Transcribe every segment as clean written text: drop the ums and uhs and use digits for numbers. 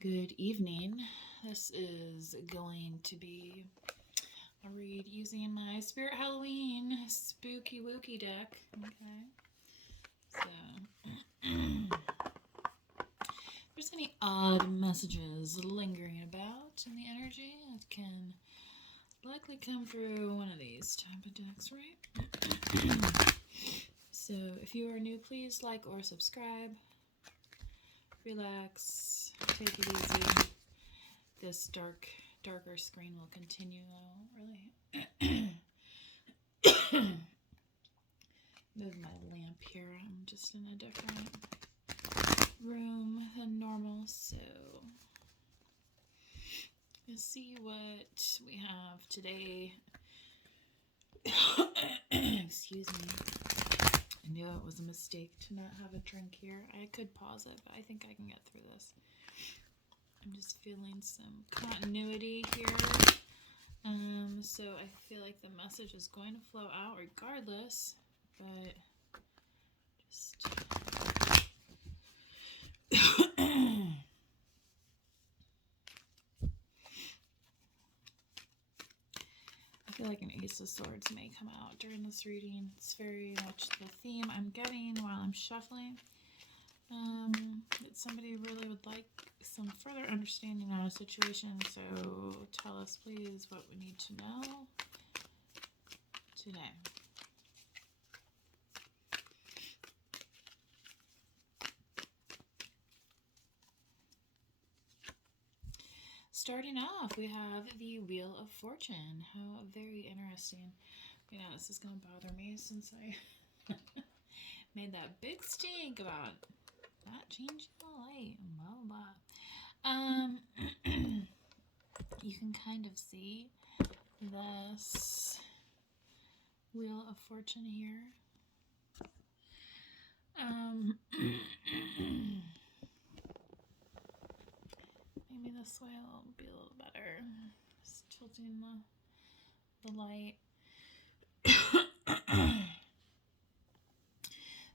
Good evening. This is going to be a read using my Spirit Halloween Spooky Wookie deck. Okay. So, if there's any odd messages lingering about in the energy, it can likely come through one of these type of decks, right? So, if you are new, please like or subscribe. Relax, take it easy. This darker screen will continue. I don't really move my lamp here. I'm just in a different room than normal, so let's see what we have today. Excuse me. I knew it was a mistake to not have a drink here. I could pause it, but I think I can get through this. I'm just feeling some continuity here. So I feel like the message is going to flow out regardless, but just I feel like an Ace of Swords may come out during this reading. It's very much the theme I'm getting while I'm shuffling. That somebody really would like some further understanding on a situation, so tell us please what we need to know today. Starting off, we have the Wheel of Fortune. How very interesting. You know, this is going to bother me since I made that big stink about not changing the light. Blah, blah. You can kind of see this Wheel of Fortune here. Maybe this way will be a little better. Just tilting the light.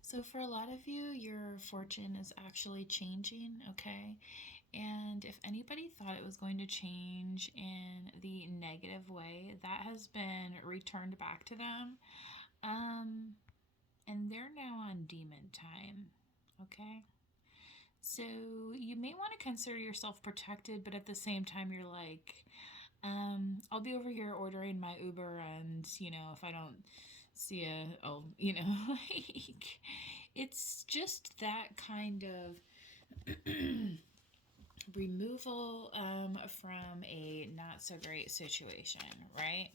So for a lot of you, your fortune is actually changing, okay? And if anybody thought it was going to change in the negative way, that has been returned back to them. And they're now on demon time, okay? So you may want to consider yourself protected, but at the same time, you're like, I'll be over here ordering my Uber, and if I don't see like it's just that kind of removal from a not so great situation, right?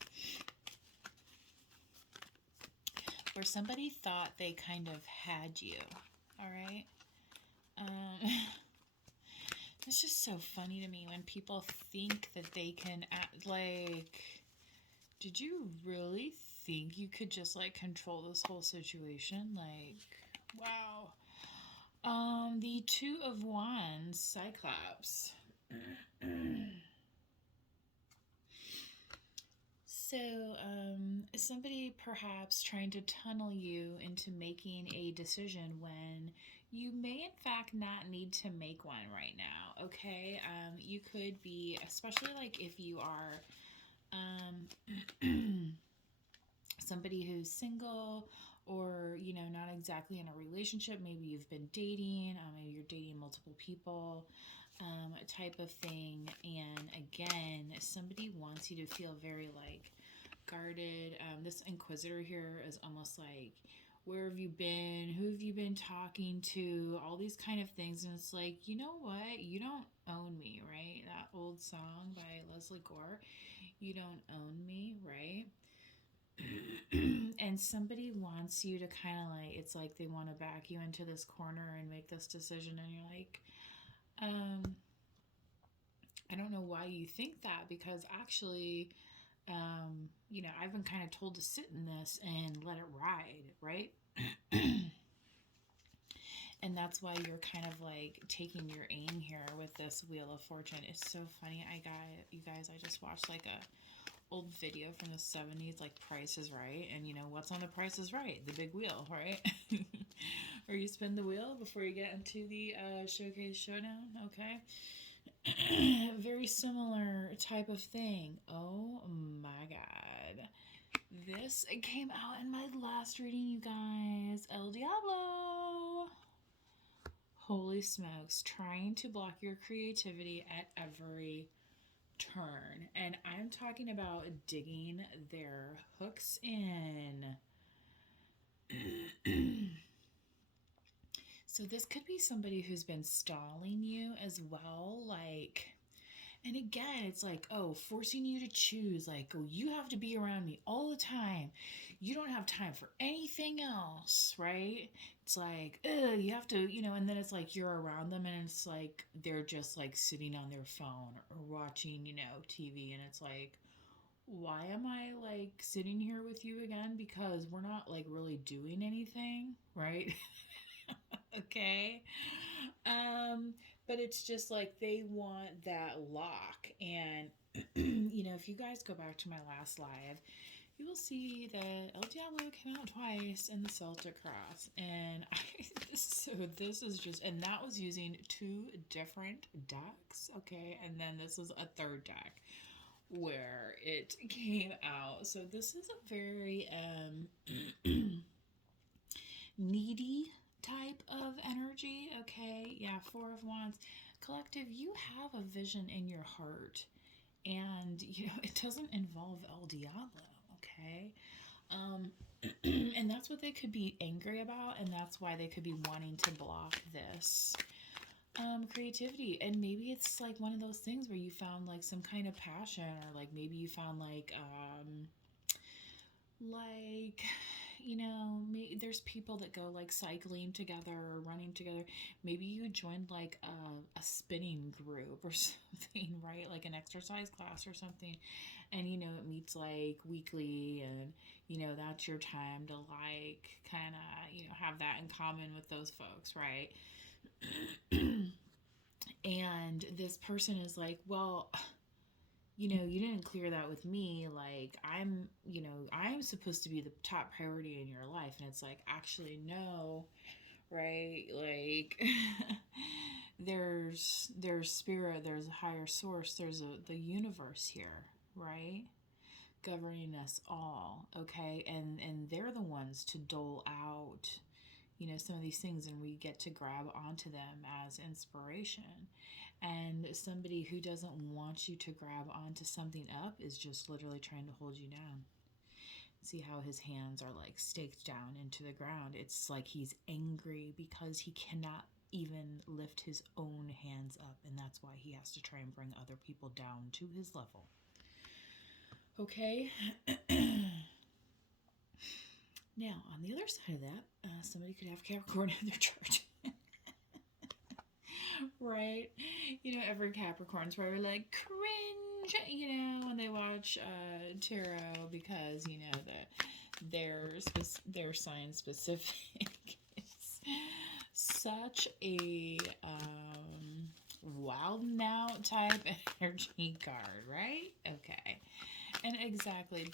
Where somebody thought they kind of had you, all right? It's just so funny to me when people think that they can act like, did you really think you could just like control this whole situation? Like, wow. The Two of Wands, Cyclops. So, somebody perhaps trying to tunnel you into making a decision when you may, in fact, not need to make one right now, okay? You could be, especially like if you are somebody who's single or, not exactly in a relationship. Maybe you've been dating, maybe you're dating multiple people. Type of thing, and again, somebody wants you to feel very like guarded. This Inquisitor here is almost like, where have you been? Who have you been talking to? All these kind of things, and it's like, you know what? You don't own me, right? That old song by Leslie Gore. You don't own me, right? And somebody wants you to kind of like, it's like they want to back you into this corner and make this decision, and you're like, I don't know why you think that, because actually, I've been kind of told to sit in this and let it ride, right? And that's why you're kind of like taking your aim here with this Wheel of Fortune. It's so funny. You guys, I just watched like a old video from the 70s, like Price is Right. And what's on the Price is Right? The big wheel, right? Or you spin the wheel before you get into the showcase showdown, okay? Very similar type of thing. Oh my god. This came out in my last reading, you guys. El Diablo. Holy smokes. Trying to block your creativity at every turn. And I'm talking about digging their hooks in. So this could be somebody who's been stalling you as well. Like, and again, it's like, oh, forcing you to choose. Like, oh, you have to be around me all the time. You don't have time for anything else, right? It's like, ugh, you have to, and then it's like you're around them and it's like they're just like sitting on their phone or watching, TV. And it's like, why am I like sitting here with you again? Because we're not like really doing anything, right? Okay. Um, but it's just like they want that lock. And, if you guys go back to my last live, you will see that El Diablo came out twice in the Celtic Cross. And so this is just, and that was using two different decks. Okay. And then this is a third deck where it came out. So this is a very needy type of energy. Okay, yeah, Four of Wands. Collective, you have a vision in your heart, and it doesn't involve El Diablo. Okay, um, and that's what they could be angry about, and that's why they could be wanting to block this creativity. And maybe it's like one of those things where you found like some kind of passion, or like maybe you found like there's people that go like cycling together or running together. Maybe you joined like a spinning group or something, right? Like an exercise class or something, and it meets like weekly, and that's your time to like kind of have that in common with those folks, right? And this person is like, well, you didn't clear that with me. Like, I'm supposed to be the top priority in your life. And it's like, actually, no, right? Like, there's spirit, there's a higher source, there's the universe here, right? Governing us all, okay? And they're the ones to dole out some of these things, and we get to grab onto them as inspiration. And somebody who doesn't want you to grab onto something up is just literally trying to hold you down. See how his hands are like staked down into the ground? It's like he's angry because he cannot even lift his own hands up, and that's why he has to try and bring other people down to his level. Okay. Now, on the other side of that, somebody could have Capricorn in their chart. Right? Every Capricorn's probably like cringe, when they watch tarot, because, that their sign specific is such a wild out type energy card, right? Okay. And exactly,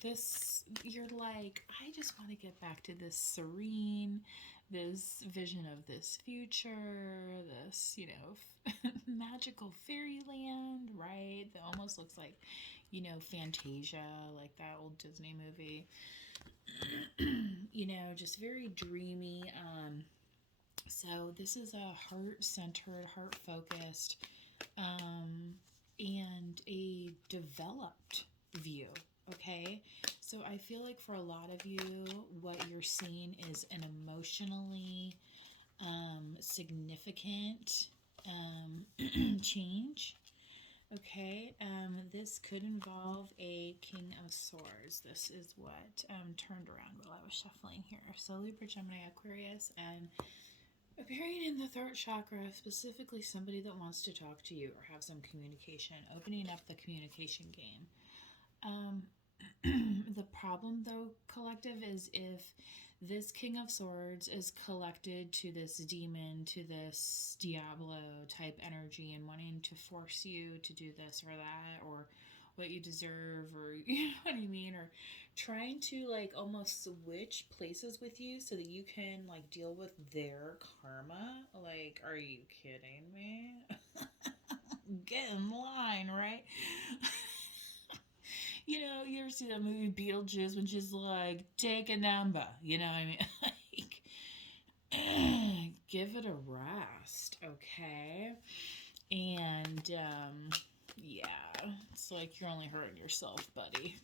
you're like, I just want to get back to this serene, this vision of this future, this, magical fairyland, right? That almost looks like, Fantasia, like that old Disney movie. Just very dreamy. So this is a heart-centered, heart-focused, and a developed view. Okay, so I feel like for a lot of you, what you're seeing is an emotionally significant change. Okay, this could involve a King of Swords. This is what turned around while I was shuffling here. So Libra, Gemini, Aquarius, and appearing in the throat chakra, specifically somebody that wants to talk to you or have some communication, opening up the communication game. The problem, though, collective, is if this King of Swords is collected to this demon, to this Diablo type energy, and wanting to force you to do this or that, or what you deserve, or you know what I mean, or trying to like almost switch places with you so that you can like deal with their karma. Like, are you kidding me? get in line, right? You know, you ever see that movie Beetlejuice when she's like, take a number? You know what I mean? Like, give it a rest, okay? And, yeah, it's like you're only hurting yourself, buddy.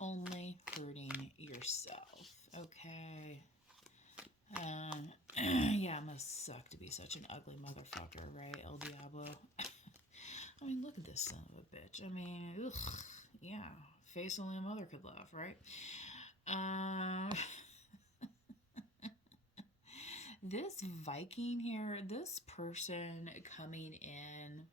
Only hurting yourself, okay? Yeah, it must suck to be such an ugly motherfucker, right, El Diablo? I mean, look at this son of a bitch. I mean, ugh, yeah, face only a mother could love, right? Um, this Viking here, this person coming in,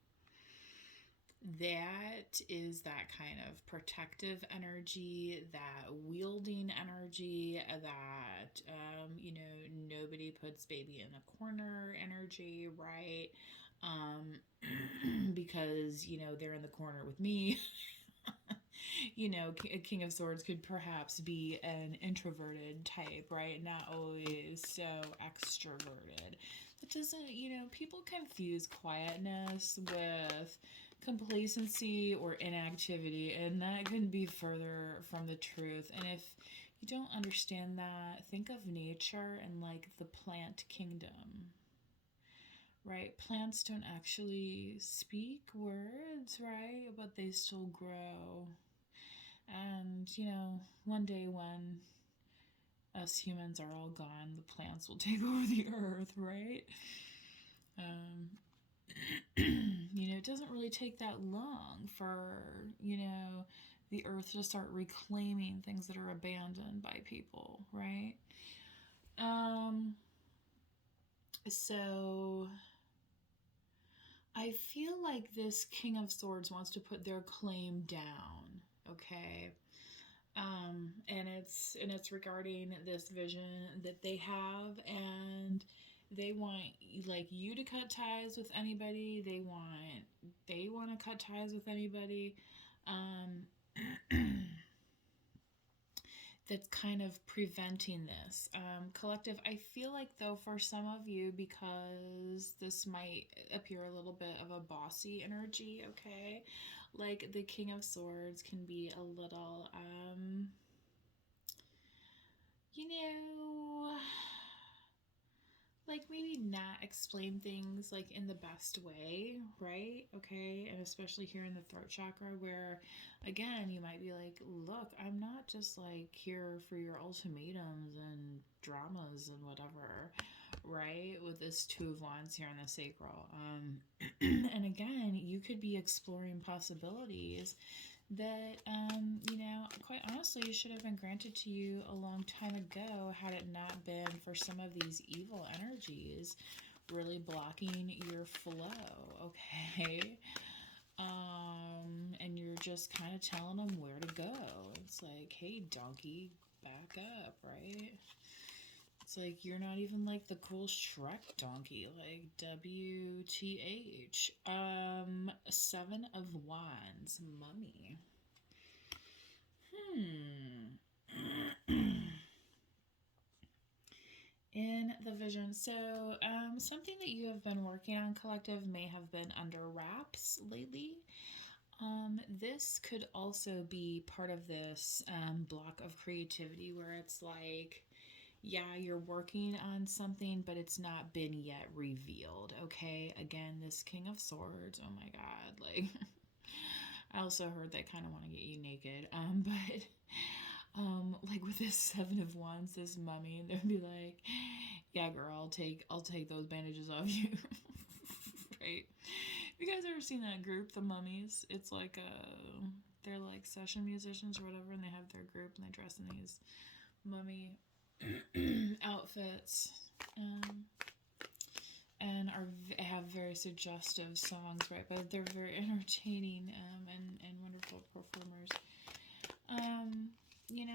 that is that kind of protective energy, that wielding energy, that, nobody puts baby in a corner energy, right? Because, they're in the corner with me. A King of Swords could perhaps be an introverted type, right? Not always so extroverted. It doesn't, people confuse quietness with complacency or inactivity, and that couldn't be further from the truth. And if you don't understand that, think of nature and like the plant kingdom, right? Plants don't actually speak words, right? But they still grow. And, one day when us humans are all gone, the plants will take over the earth, right? Um, it doesn't really take that long for, the earth to start reclaiming things that are abandoned by people, right? So I feel like this King of Swords wants to put their claim down, okay? And it's regarding this vision that they have, and they want like you to cut ties with anybody. They want to cut ties with anybody. Um, that's kind of preventing this. Collective, I feel like, though, for some of you, because this might appear a little bit of a bossy energy, okay? Like, the King of Swords can be a little, like maybe not explain things like in the best way, right? Okay, and especially here in the throat chakra, where again you might be like, look, I'm not just like here for your ultimatums and dramas and whatever, right? With this Two of Wands here in the sacral, and again, you could be exploring possibilities that, quite honestly, should have been granted to you a long time ago had it not been for some of these evil energies really blocking your flow, okay? And you're just kind of telling them where to go. It's like, hey, donkey, back up, right? It's like you're not even like the cool Shrek donkey, like WTH. Seven of Wands, Mummy. In the vision. So, something that you have been working on, collective, may have been under wraps lately. This could also be part of this block of creativity where it's like, yeah, you're working on something, but it's not been yet revealed, okay? Again, this King of Swords, oh my god, like, I also heard they kind of want to get you naked, but, like with this Seven of Wands, this mummy, they'll be like, yeah, girl, I'll take those bandages off you, right? Have you guys ever seen that group, the Mummies? It's like they're like session musicians or whatever, and they have their group and they dress in these mummy outfits, and have very suggestive songs, right? But they're very entertaining, and wonderful performers.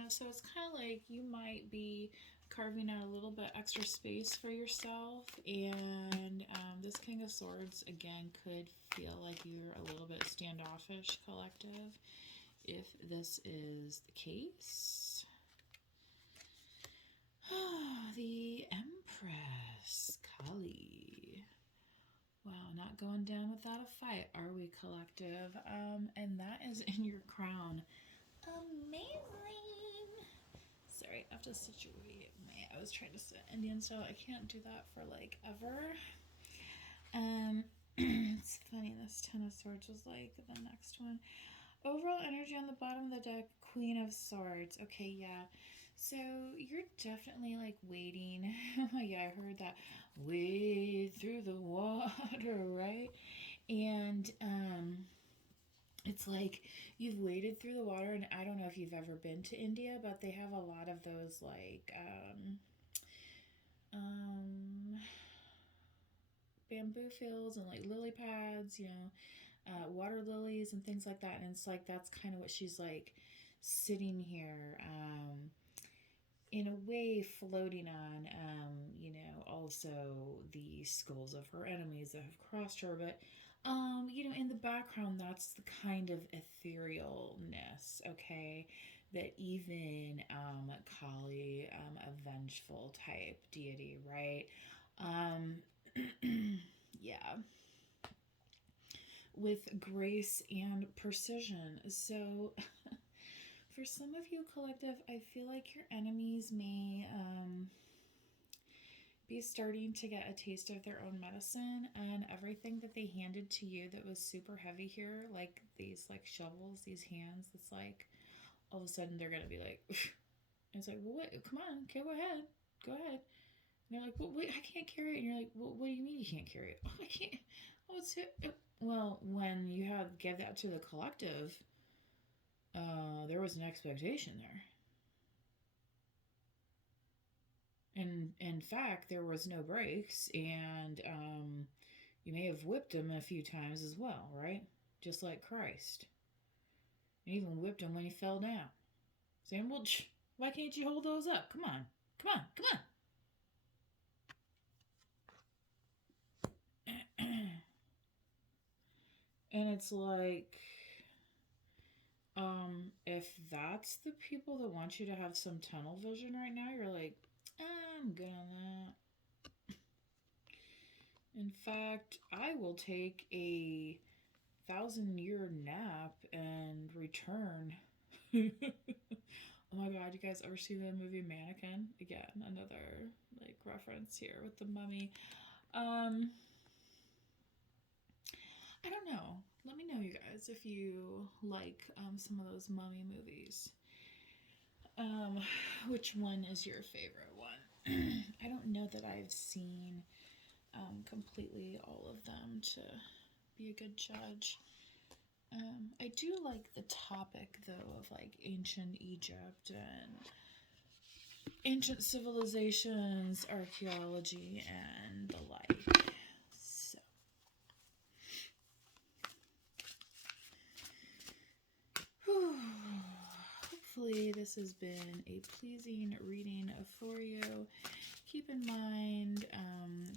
So it's kind of like you might be carving out a little bit extra space for yourself, and this King of Swords again could feel like you're a little bit standoffish, collective, if this is the case. The Empress, Kali. not going down without a fight, are we, collective? And that is in your crown. Amazing. Sorry, I have to situate I was trying to sit Indian style. I can't do that for like ever. It's funny, this Ten of Swords was like the next one. Overall energy on the bottom of the deck, Queen of Swords. Okay, yeah. So you're definitely like waiting. Oh yeah, I heard that. Wade through the water, right? And it's like you've waded through the water, and I don't know if you've ever been to India, but they have a lot of those like um bamboo fields and like lily pads, water lilies and things like that. And it's like that's kind of what she's like sitting here, in a way floating on, also the skulls of her enemies that have crossed her. But, in the background, that's the kind of etherealness, okay, that even Kali, a vengeful type deity, right? Um, yeah, with grace and precision. So, for some of you, collective, I feel like your enemies may be starting to get a taste of their own medicine, and everything that they handed to you that was super heavy here, like these like shovels, these hands, it's like all of a sudden they're gonna be like, it's like, well, wait, come on, okay, go ahead. And they're like, well, wait, I can't carry it. And you're like, well, what do you mean you can't carry it? Oh, I can't. Oh, it's it. Well, when you have give that to the collective, there was an expectation there. And in fact, there was no breaks, and you may have whipped him a few times as well, right? Just like Christ. And even whipped him when he fell down. Saying, well, why can't you hold those up? Come on, come on, come on. And it's like, if that's the people that want you to have some tunnel vision right now, you're like, I'm good on that. In fact, I will take a 1,000-year nap and return. Oh my god, you guys ever see the movie Mannequin? Again, another like reference here with the mummy. I don't know. Let me know, you guys, if you like some of those mummy movies. Um, which one is your favorite one? I don't know that I've seen completely all of them to be a good judge. I do like the topic though of like ancient Egypt and ancient civilizations, archaeology, and the like. So, hopefully, this has been a pleasing reading for you. Keep in mind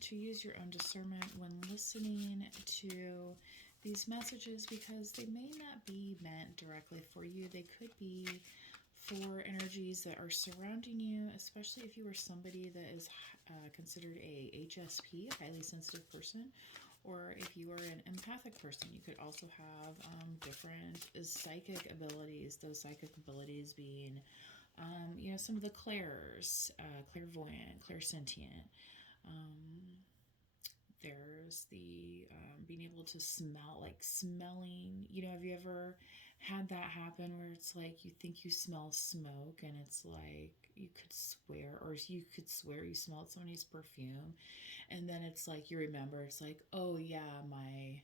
to use your own discernment when listening to these messages, because they may not be meant directly for you. They could be for energies that are surrounding you, especially if you are somebody that is considered a HSP, highly sensitive person, or if you are an empathic person. You could also have different psychic abilities, those psychic abilities being some of the clairs, clairvoyant, clairsentient. There's the being able to smell, like smelling. Have you ever had that happen where it's like you think you smell smoke and it's like you could swear you smelled somebody's perfume, and then it's like you remember, it's like, oh yeah, my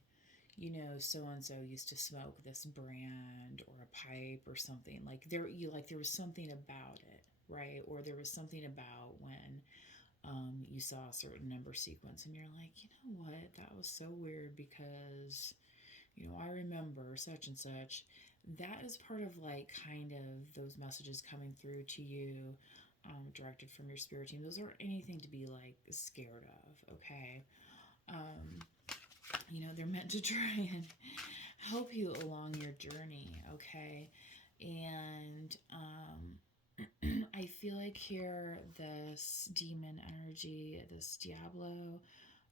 so and so used to smoke this brand or a pipe or something. Like there was something about it, right? Or there was something about when you saw a certain number sequence, and you're like, you know what, that was so weird because I remember such and such. That is part of like kind of those messages coming through to you, directed from your spirit team. Those aren't anything to be like scared of, okay? um, they're meant to try and help you along your journey, okay? And I feel like here, this demon energy, this Diablo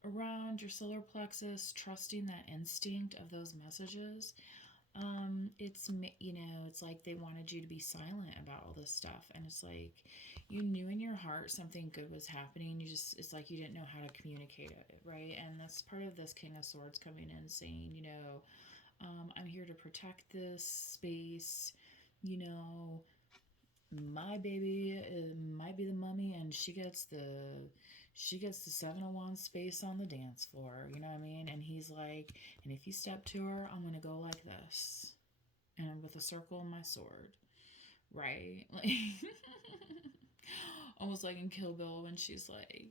around your solar plexus, trusting that instinct of those messages. It's like they wanted you to be silent about all this stuff, and it's like you knew in your heart something good was happening. It's like you didn't know how to communicate it, right? And that's part of this King of Swords coming in saying, I'm here to protect this space. You know, my baby might be the mummy, and she gets the 701 space on the dance floor. You know what I mean? And he's like, and if you step to her, I'm gonna go like this, and with a circle in my sword, right? Like, almost like in Kill Bill when she's like,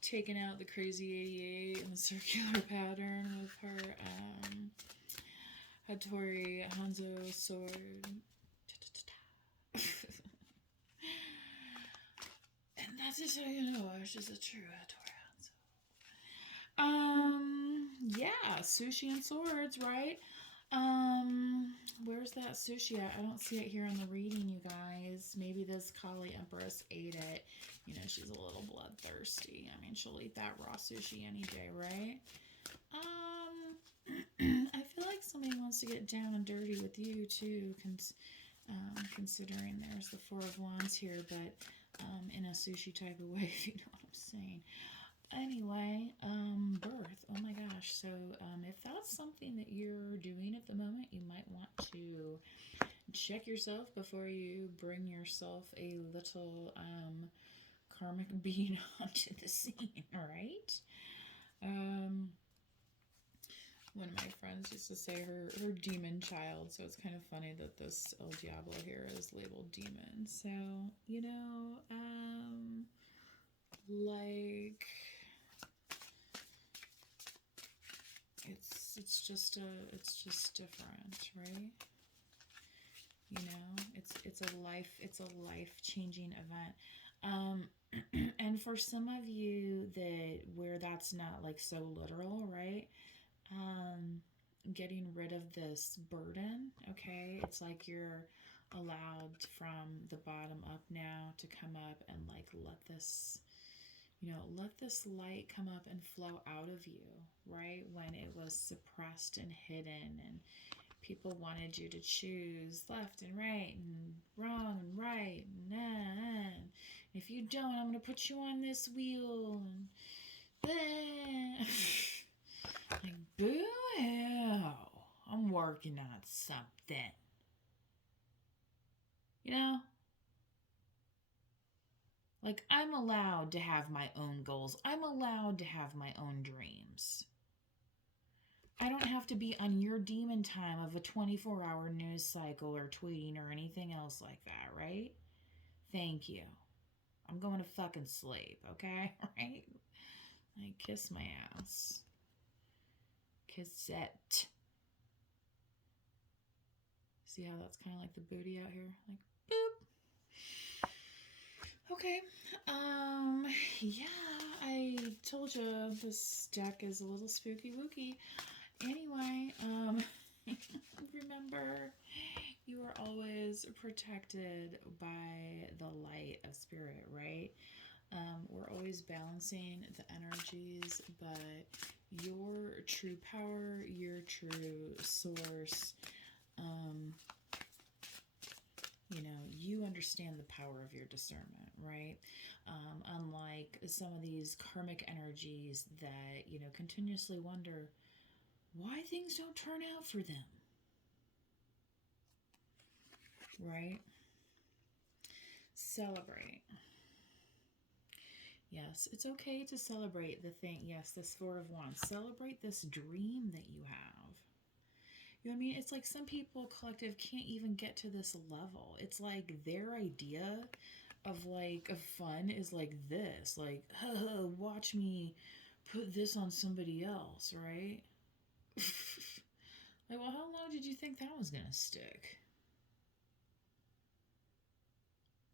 taking out the crazy 88 in the circular pattern with her Hattori Hanzo sword. And that's just how you know she's a true Hattori Hanzo. Yeah, sushi and swords, right? Where's that sushi at? I don't see it here in the reading, you guys. Maybe this Kali Empress ate it. She's a little bloodthirsty. I mean, she'll eat that raw sushi any day, right? I feel like somebody wants to get down and dirty with you too, considering there's the Four of Wands here, but in a sushi type of way, if you know what I'm saying. Anyway, birth. Oh my gosh. So, if that's something that you're doing at the moment, you might want to check yourself before you bring yourself a little karmic being onto the scene, right? One of my friends used to say her demon child, so it's kind of funny that this El Diablo here is labeled demon. So, like it's just different, right? It's a life-changing event. And for some of you where that's not like so literal, right? Getting rid of this burden, okay? It's like you're allowed from the bottom up now to come up and like let this light come up and flow out of you, right? When it was suppressed and hidden, and people wanted you to choose left and right and wrong and right, and if you don't, I'm gonna put you on this wheel, and like, boo hell, I'm working on something, you know? Like, I'm allowed to have my own goals. I'm allowed to have my own dreams. I don't have to be on your demon time of a 24-hour news cycle or tweeting or anything else like that, right? Thank you. I'm going to fucking sleep, okay? Right? Like, kiss my ass. Kiss it. See how that's kind of like the booty out here? Like, boop. Okay. Yeah, I told you this deck is a little spooky wooky. Anyway, remember, you are always protected by the light of spirit, right? We're always balancing the energies, but your true power, your true source, you understand the power of your discernment, right? Unlike some of these karmic energies that, continuously wonder why things don't turn out for them, right? Celebrate. Yes, it's okay to celebrate the thing. Yes, this Four of Wands. Celebrate this dream that you have. You know what I mean? It's like some people collective can't even get to this level. It's like their idea of fun is like this. Like, watch me put this on somebody else, right? Like, well, how long did you think that was gonna stick?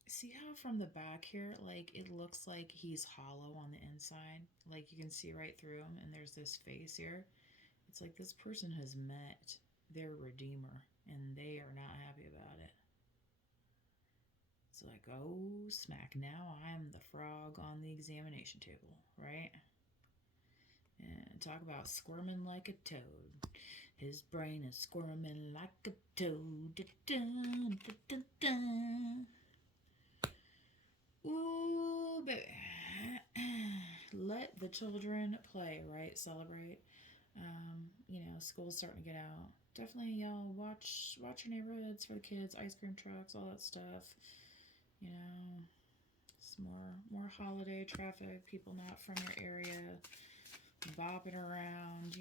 See how from the back here, like, it looks like he's hollow on the inside? Like, you can see right through him, and there's this face here. It's like this person has met their redeemer, and they are not happy about it. It's like, oh, smack, now I'm the frog on the examination table, right? Talk about squirming like a toad. His brain is squirming like a toad. Dun, dun, dun, dun. Ooh, baby. Let the children play, right? Celebrate. School's starting to get out. Definitely, y'all watch your neighborhoods for the kids, ice cream trucks, all that stuff. You know, it's more holiday traffic, people not from your area bopping around.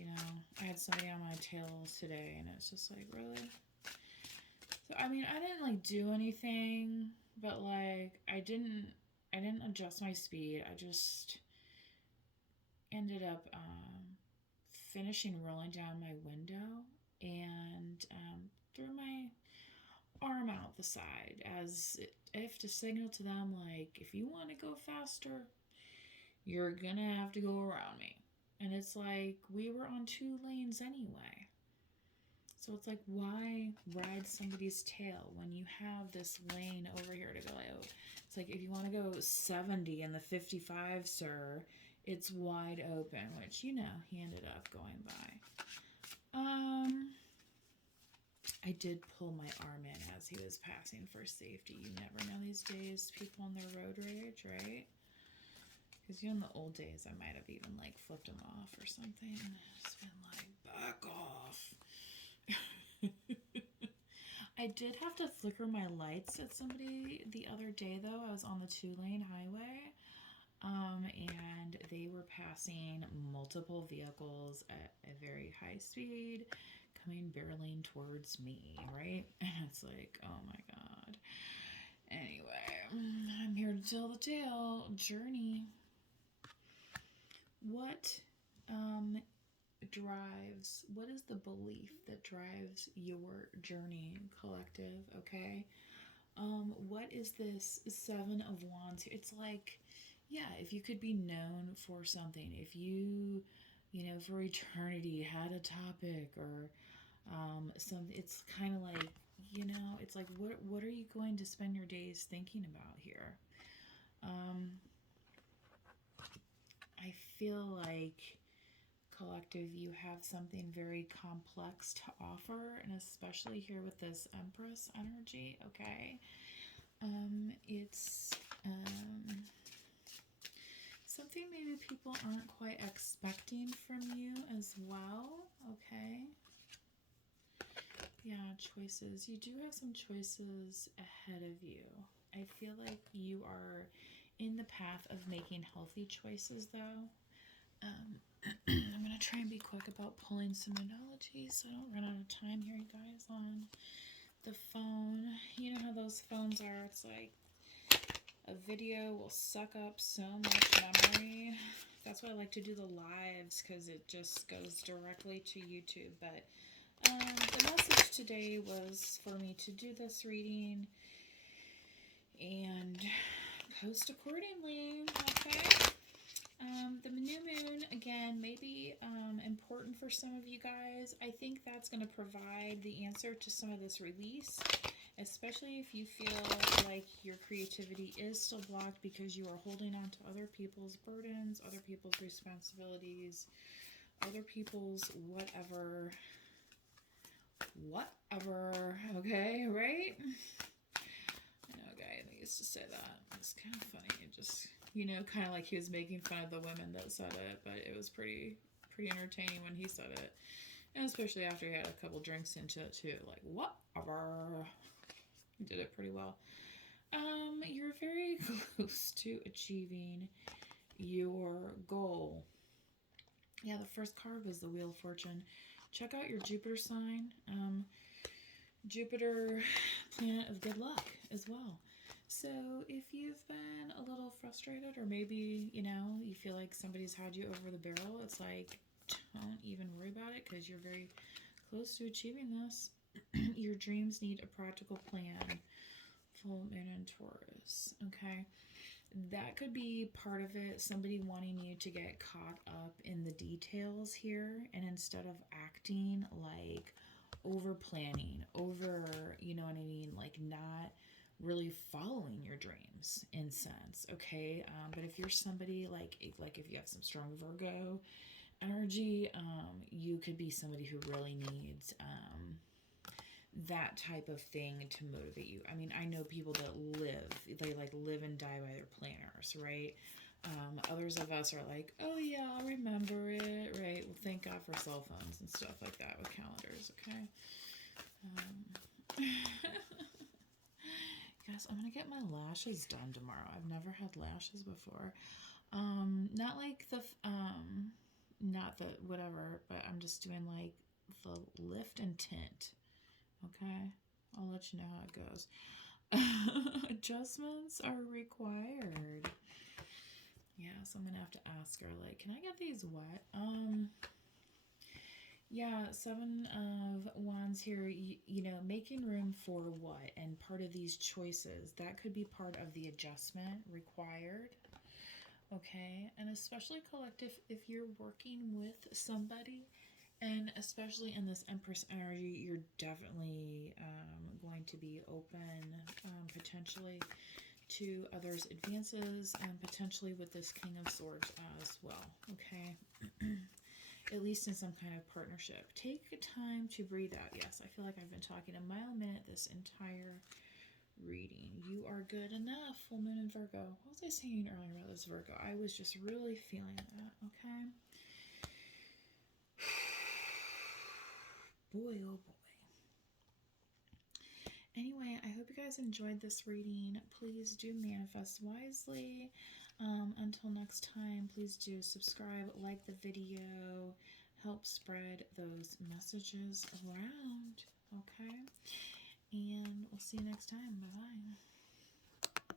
I had somebody on my tail today, and it's just like, really. So I mean, I didn't like do anything, but like I didn't adjust my speed. I just ended up finishing rolling down my window and threw my arm out the side as if to signal to them, like, if you want to go faster, you're gonna have to go around me. And it's like, we were on 2 lanes anyway. So it's like, why ride somebody's tail when you have this lane over here to go? It's like, if you want to go 70 in the 55, sir, it's wide open, which, he ended up going by. I did pull my arm in as he was passing for safety. You never know these days, people on their road rage, right? Because in the old days, I might have even like flipped him off or something. Just been like, back off. I did have to flicker my lights at somebody the other day, though. I was on the 2-lane highway, and they were passing multiple vehicles at a very high speed, coming barreling towards me, right? And it's like, oh my god. Anyway, I'm here to tell the tale. Journey. What what is the belief that drives your journey, collective? Okay. What is this 7 of Wands? It's like, yeah, if you could be known for something, if you for eternity had a topic or it's kind of like, it's like, what are you going to spend your days thinking about here? I feel like, collective, you have something very complex to offer, and especially here with this Empress energy, okay? It's something maybe people aren't quite expecting from you as well, okay? Yeah, choices. You do have some choices ahead of you. I feel like you are in the path of making healthy choices, though. I'm going to try and be quick about pulling some analogies so I don't run out of time here, you guys, on the phone. You know how those phones are. It's like a video will suck up so much memory. That's why I like to do the lives, because it just goes directly to YouTube. But the message today was for me to do this reading and post accordingly, okay? The new moon, again, may be important for some of you guys. I think that's going to provide the answer to some of this release, especially if you feel like your creativity is still blocked because you are holding on to other people's burdens, other people's responsibilities, other people's whatever, okay, right? I know a guy that used to say that. It's kind of funny. It just, kind of like he was making fun of the women that said it, but it was pretty entertaining when he said it. And especially after he had a couple drinks into it too. Like, whatever. He did it pretty well. You're very close to achieving your goal. Yeah, the first card was the Wheel of Fortune. Check out your Jupiter sign. Jupiter, planet of good luck as well. So if you've been a little frustrated, or maybe, you feel like somebody's had you over the barrel, it's like, don't even worry about it, because you're very close to achieving this. Your dreams need a practical plan. Full moon in Taurus, okay? That could be part of it, somebody wanting you to get caught up in the details here, and instead of acting like over planning, you know what I mean, like not really following your dreams in sense, okay? But if you're somebody like if you have some strong Virgo energy. You could be somebody who really needs that type of thing to motivate you. I mean, I know people that they like live and die by their planners, right? Others of us are like, oh yeah, I'll remember it, right? Well, thank God for cell phones and stuff like that with calendars, okay? Um, Guys, I'm gonna get my lashes done tomorrow. I've never had lashes before. Not like not the whatever, but I'm just doing like the lift and tint. Okay, I'll let you know how it goes. Adjustments are required. Yeah, so I'm gonna have to ask her, like, can I get these wet? Yeah, Seven of Wands here, making room for what? And part of these choices, that could be part of the adjustment required. Okay, and especially collective if you're working with somebody, and especially in this Empress energy, you're definitely going to be open potentially to others' advances, and potentially with this King of Swords as well. Okay. At least in some kind of partnership. Take time to breathe out. Yes, I feel like I've been talking a mile a minute this entire reading. You are good enough, full moon in Virgo. What was I saying earlier about this Virgo? I was just really feeling that, okay? Boy, oh boy. Anyway, I hope you guys enjoyed this reading. Please do manifest wisely. Until next time, please do subscribe, like the video, help spread those messages around, okay? And we'll see you next time. Bye-bye.